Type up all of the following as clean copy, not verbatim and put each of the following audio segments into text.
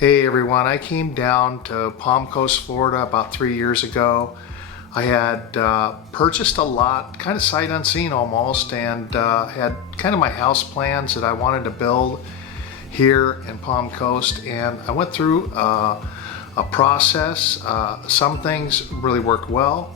Hey everyone, I came down to Palm Coast, Florida about 3 years ago. I had purchased a lot, kind of sight unseen almost, and had kind of my house plans that I wanted to build here in Palm Coast. And I went through a process. Some things really worked well,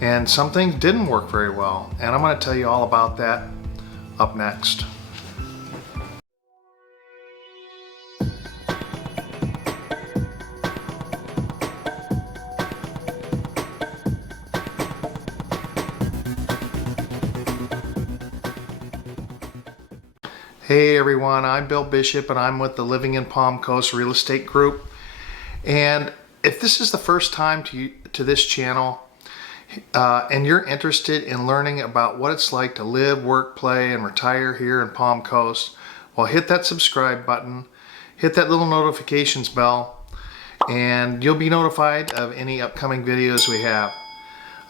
and some things didn't work very well. And I'm going to tell you all about that up next. Hey everyone, I'm Bill Bishop and I'm with the Living in Palm Coast Real Estate Group. And if this is the first time to this channel and you're interested in learning about what it's like to live, work, play, and retire here in Palm Coast, well, hit that subscribe button, hit that little notifications bell, and you'll be notified of any upcoming videos we have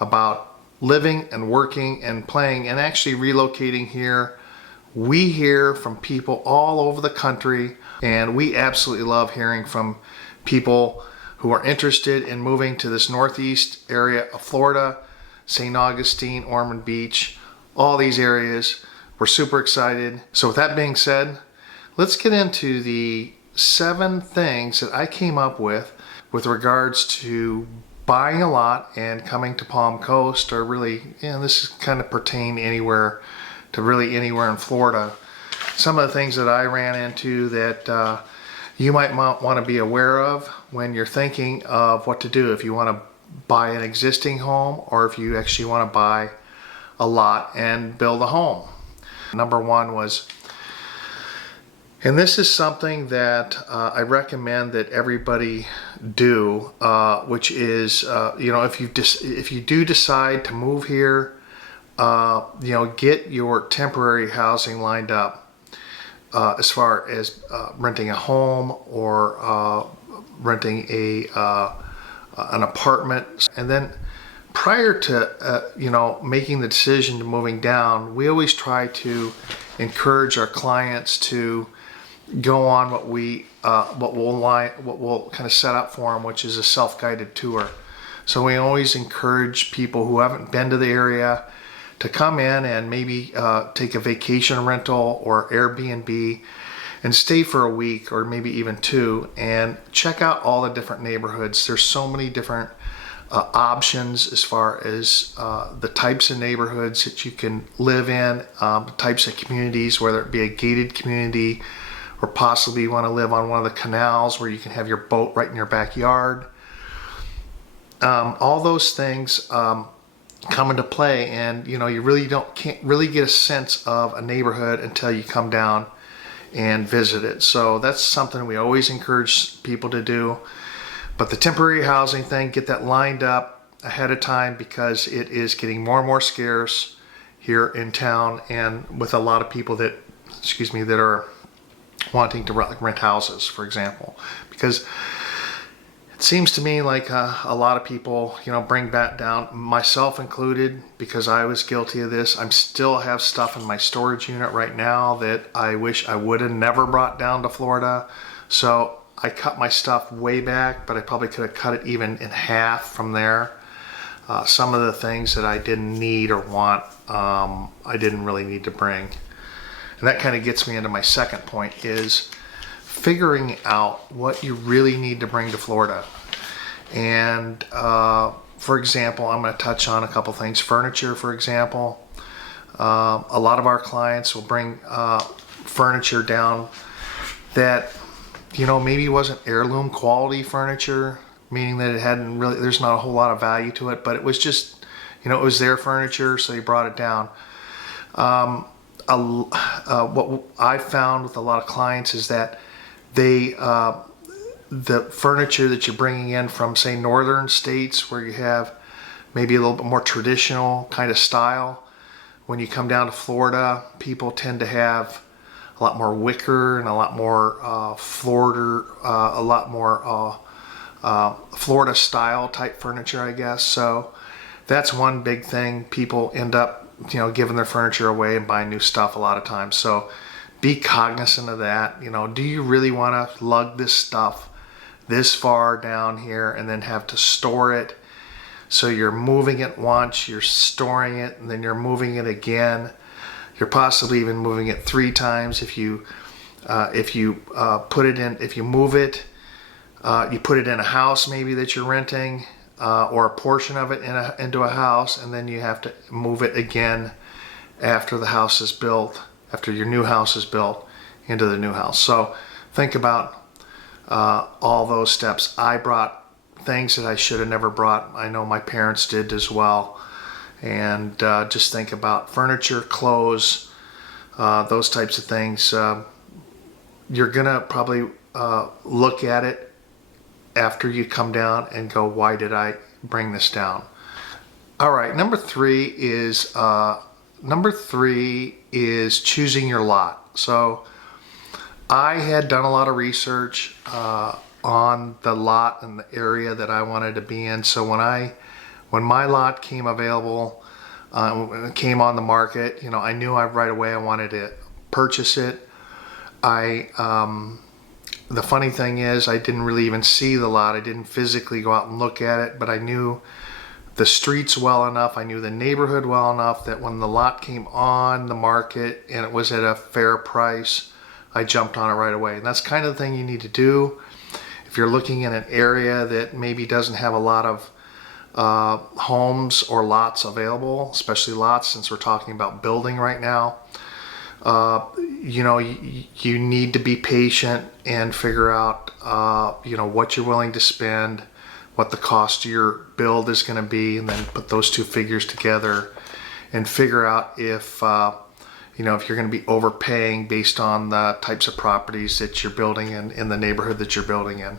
about living and working and playing and actually relocating here. We hear from people all over the country, and we absolutely love hearing from people who are interested in moving to this northeast area of Florida, St. Augustine, Ormond Beach, all these areas. We're super excited. So with that being said, let's get into the 7 things that I came up with regards to buying a lot and coming to Palm Coast, or really, this is kind of pertain anywhere in Florida. Some of the things that I ran into that you might want to be aware of when you're thinking of what to do if you want to buy an existing home or if you actually want to buy a lot and build a home. Number 1 was, and this is something that I recommend that everybody do, which is, if you do decide to move here, get your temporary housing lined up as far as renting a home or renting an apartment. And then prior to making the decision to moving down, we always try to encourage our clients to go on what we'll kind of set up for them, which is a self-guided tour. So we always encourage people who haven't been to the area to come in and maybe take a vacation rental or Airbnb and stay for a week or maybe even 2 and check out all the different neighborhoods. There's so many different options as far as the types of neighborhoods that you can live in, the types of communities, whether it be a gated community or possibly you want to live on one of the canals where you can have your boat right in your backyard. All those things come into play, and you can't really get a sense of a neighborhood until you come down and visit it. So that's something we always encourage people to do. But the temporary housing thing, get that lined up ahead of time because it is getting more and more scarce here in town, and with a lot of people that are wanting to rent houses, for example, because it seems to me like a lot of people, bring that down, myself included, because I was guilty of this. I still have stuff in my storage unit right now that I wish I would have never brought down to Florida. So I cut my stuff way back, but I probably could have cut it even in half from there. Some of the things that I didn't need or want, I didn't really need to bring. And that kind of gets me into my second point, is figuring out what you really need to bring to Florida. And for example, I'm going to touch on a couple things. Furniture, for example. A lot of our clients will bring furniture down that maybe wasn't heirloom quality furniture, meaning that there's not a whole lot of value to it, but it was just, it was their furniture, so you brought it down. What I found with a lot of clients is that the furniture that you're bringing in from, say, northern states where you have maybe a little bit more traditional kind of style, when you come down to Florida, people tend to have a lot more wicker and a lot more Florida style type furniture, I guess. So that's one big thing. People end up giving their furniture away and buying new stuff a lot of times. So be cognizant of that. Do you really want to lug this stuff this far down here and then have to store it. So you're moving it once, you're storing it, and then you're moving it again. You're possibly even moving it 3 times if you put it in. If you move it, you put it in a house maybe that you're renting, or a portion of it into a house, and then you have to move it again after the house is built, after your new house is built, into the new house. So think about all those steps. I brought things that I should have never brought. I know my parents did as well. And just think about furniture, clothes, those types of things. You're gonna probably look at it after you come down and go, why did I bring this down? All right, number three is choosing your lot. So I had done a lot of research on the lot and the area that I wanted to be in. So when my lot came available, when it came on the market, I knew right away I wanted to purchase it. The funny thing is, I didn't really even see the lot. I didn't physically go out and look at it, but I knew the streets well enough. I knew the neighborhood well enough that when the lot came on the market and it was at a fair price, I jumped on it right away. And that's kind of the thing you need to do if you're looking in an area that maybe doesn't have a lot of homes or lots available, especially lots, since we're talking about building right now. You need to be patient and figure out, what you're willing to spend, what the cost of your build is going to be, and then put those two figures together and figure out if you're going to be overpaying based on the types of properties that you're building in the neighborhood that you're building in.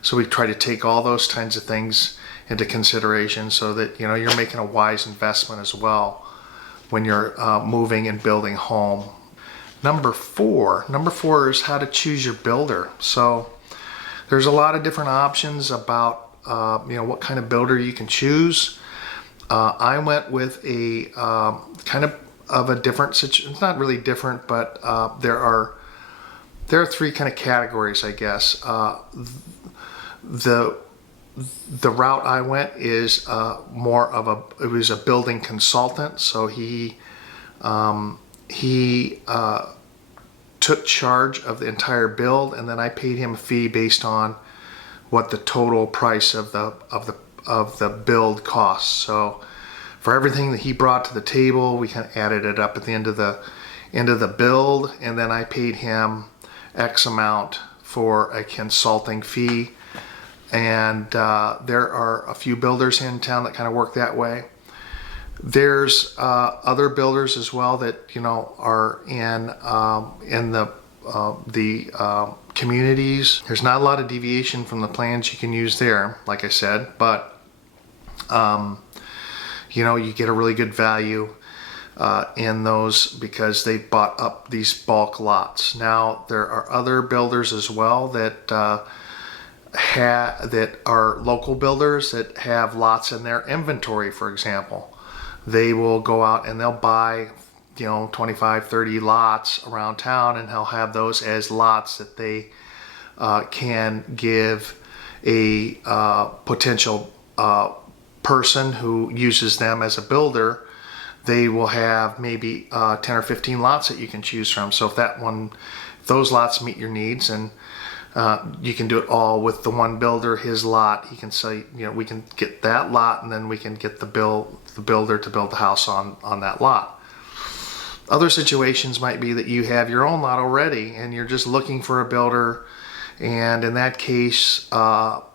So we try to take all those kinds of things into consideration so that you're making a wise investment as well when you're moving and building a home. Number four is how to choose your builder. So there's a lot of different options about what kind of builder you can choose. I went with a kind of a different situation. It's not really different, but there are 3 kind of categories, I guess. The route I went is it was a building consultant. So he took charge of the entire build, and then I paid him a fee based on what the total price of the build costs. So for everything that he brought to the table, we kind of added it up at the end of the build, and then I paid him X amount for a consulting fee. And there are a few builders in town that kind of work that way. There's other builders as well that are in the communities. There's not a lot of deviation from the plans you can use there, like I said, but you get a really good value in those because they bought up these bulk lots. Now there are other builders as well that are local builders that have lots in their inventory. For example, they will go out and they'll buy 25, 30 lots around town, and they'll have those as lots that they can give a potential person who uses them as a builder. They will have maybe 10 or 15 lots that you can choose from. So if those lots meet your needs, and you can do it all with the one builder, his lot. He can say, we can get that lot, and then we can get the builder to build the house on that lot. Other situations might be that you have your own lot already, and you're just looking for a builder. And in that case, what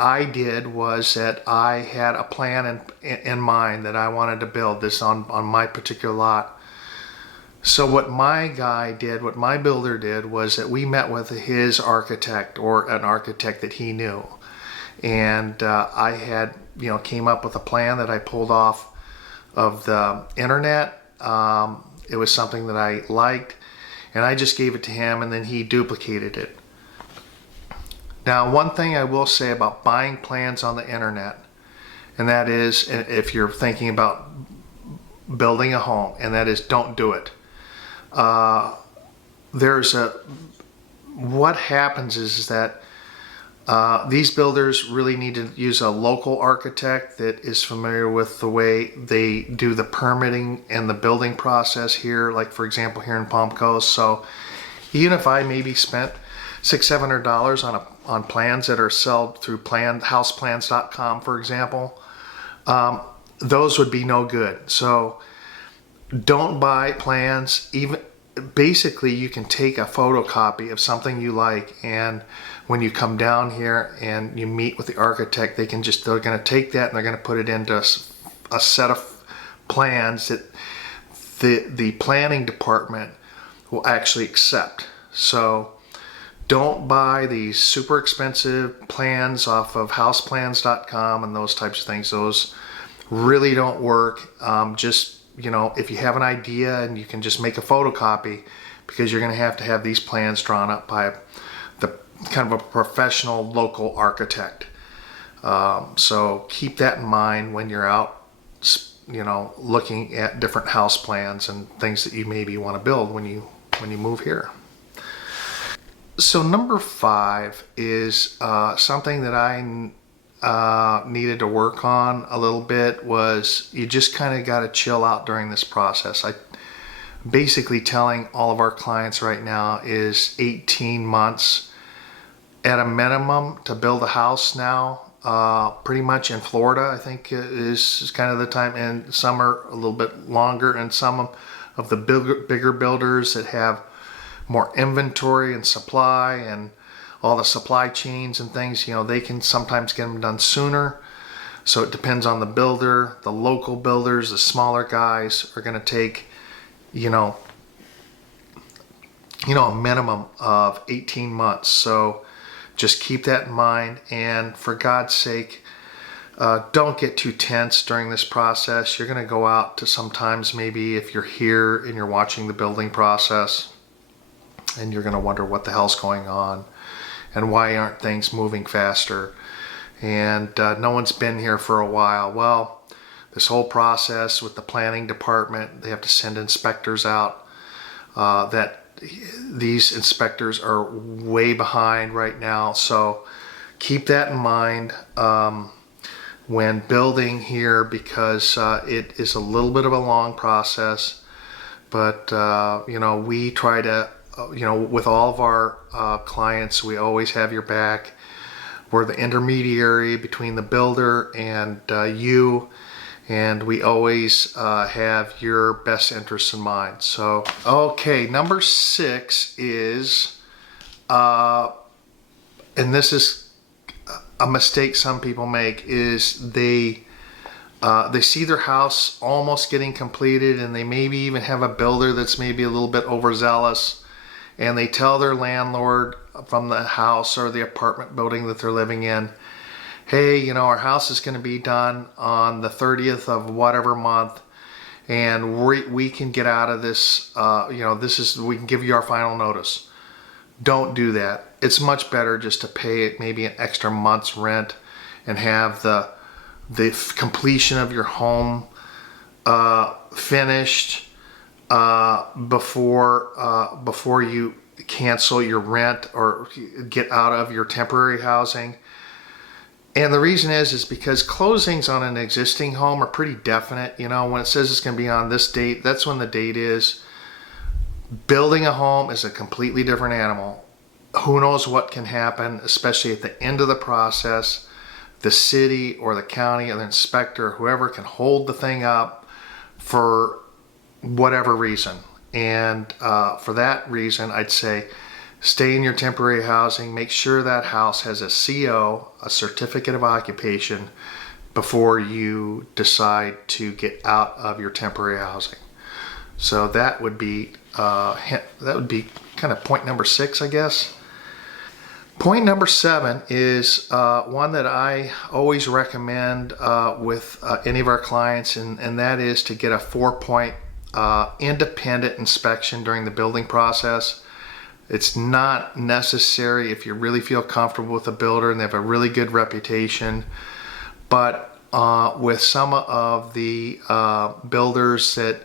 I did was that I had a plan in mind that I wanted to build this on my particular lot. So what my builder did was that we met with his architect, or an architect that he knew. And I had, came up with a plan that I pulled off of the internet. It was something that I liked, and I just gave it to him, and then he duplicated it. Now, one thing I will say about buying plans on the internet, and that is, if you're thinking about building a home, and that is, don't do it. There's what happens is that these builders really need to use a local architect that is familiar with the way they do the permitting and the building process here, like for example here in Palm Coast. So even if I maybe spent $600-700 on plans that are sold through houseplans.com, for example, those would be no good. So don't buy plans. Even basically, you can take a photocopy of something you like, and when you come down here and you meet with the architect, they're going to take that and they're going to put it into a set of plans that the planning department will actually accept. So don't buy these super expensive plans off of houseplans.com and those types of things. Those really don't work. Just, if you have an idea, and you can just make a photocopy, because you're going to have these plans drawn up by the kind of a professional local architect. So keep that in mind when you're out, looking at different house plans and things that you maybe want to build when you move here. So number 5 is something that I needed to work on a little bit. Was you just kind of got to chill out during this process. I basically telling all of our clients right now is 18 months at a minimum to build a house now. Pretty much in Florida, I think is kind of the time, and some are a little bit longer, and some of the bigger builders that have more inventory and supply and all the supply chains and things, they can sometimes get them done sooner. So it depends on the builder. The local builders, the smaller guys, are going to take, a minimum of 18 months. So just keep that in mind. And for God's sake, don't get too tense during this process. You're going to go out to sometimes, maybe if you're here and you're watching the building process, and you're going to wonder what the hell's going on and why aren't things moving faster, and no one's been here for a while. Well, this whole process with the planning department, they have to send inspectors out. That these inspectors are way behind right now, so keep that in mind when building here, because it is a little bit of a long process. But we try to with all of our clients, we always have your back. We're the intermediary between the builder and you, and we always have your best interests in mind. So, okay, number 6 is, and this is a mistake some people make, is they see their house almost getting completed, and they maybe even have a builder that's maybe a little bit overzealous, and they tell their landlord from the house or the apartment building that they're living in, hey, our house is going to be done on the 30th of whatever month, and we can get out of this, we can give you our final notice. Don't do that. It's much better just to pay it maybe an extra month's rent and have the completion of your home finished before you cancel your rent or get out of your temporary housing. And the reason is because closings on an existing home are pretty definite. When it says it's going to be on this date, that's when the date is. Building a home is a completely different animal. Who knows what can happen, especially at the end of the process. The city or the county or the inspector, whoever, can hold the thing up for whatever reason. And for that reason, I'd say stay in your temporary housing. Make sure that house has a CO, a certificate of occupation, before you decide to get out of your temporary housing. So that would be kind of point number 6, I guess. Point number 7 is one that I always recommend with any of our clients, and that is to get a 4-point independent inspection during the building process. It's not necessary if you really feel comfortable with a builder and they have a really good reputation, but with some of the builders that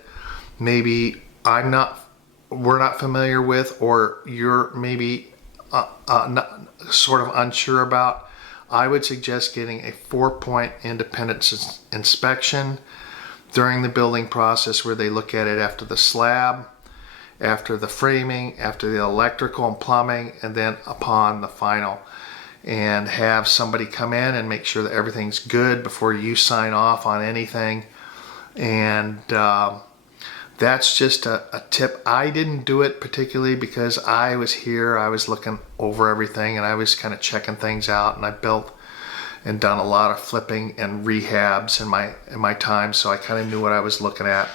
maybe we're not familiar with, or you're maybe sort of unsure about, I would suggest getting a 4-point independent inspection during the building process, where they look at it after the slab, after the framing, after the electrical and plumbing, and then upon the final. And have somebody come in and make sure that everything's good before you sign off on anything. And that's just a tip. I didn't do it particularly because I was here, I was looking over everything, and I was kind of checking things out, and I built and done a lot of flipping and rehabs in my time, so I kind of knew what I was looking at.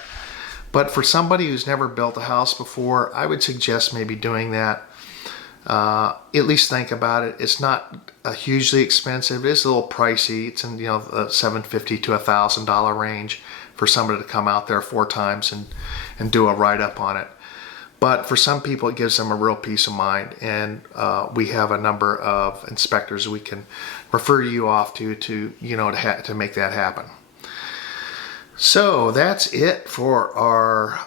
But for somebody who's never built a house before, I would suggest maybe doing that. At least think about it. It's not hugely expensive. It's a little pricey. It's in the $750 to $1,000 range for somebody to come out there 4 times and do a write-up on it. But for some people, it gives them a real peace of mind, and we have a number of inspectors we can refer you off to make that happen. So that's it for our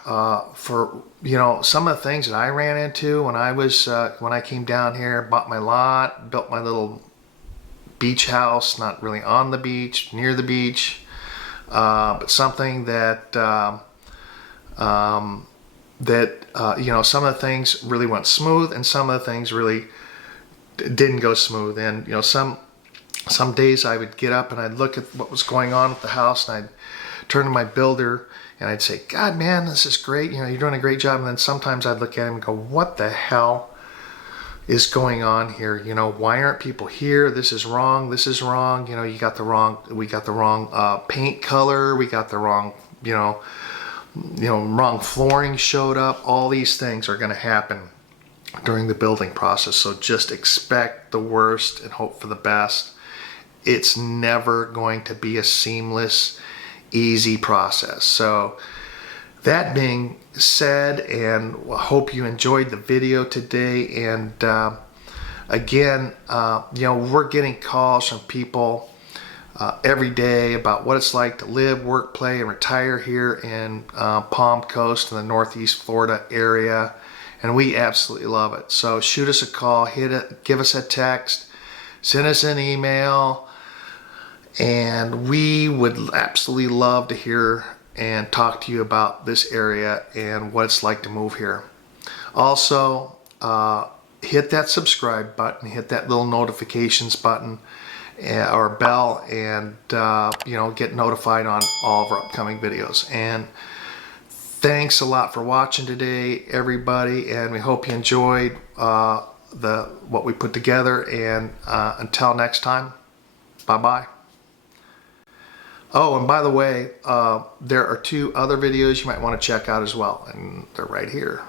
some of the things that I ran into when I came down here, bought my lot, built my little beach house, not really on the beach, near the beach, but something that some of the things really went smooth, and some of the things really didn't go smooth. And some days I would get up and I'd look at what was going on with the house, and I'd turn to my builder and I'd say, "God, man, this is great. You're doing a great job." And then sometimes I'd look at him and go, "What the hell is going on here? Why aren't people here? This is wrong. This is wrong. We got the wrong paint color. We got the wrong, wrong flooring showed up." All these things are going to happen during the building process. So just expect the worst and hope for the best. It's never going to be a seamless, easy process. So that being said, and I hope you enjoyed the video today. And again, we're getting calls from people every day about what it's like to live, work, play, and retire here in Palm Coast in the Northeast Florida area, and we absolutely love it. So shoot us a call, give us a text, send us an email, and we would absolutely love to hear and talk to you about this area and what it's like to move here. Also, hit that subscribe button, hit that little notifications button or bell, and get notified on all of our upcoming videos. And thanks a lot for watching today, everybody, and we hope you enjoyed what we put together. And until next time, bye-bye. Oh, and by the way, there are 2 other videos you might want to check out as well, and they're right here.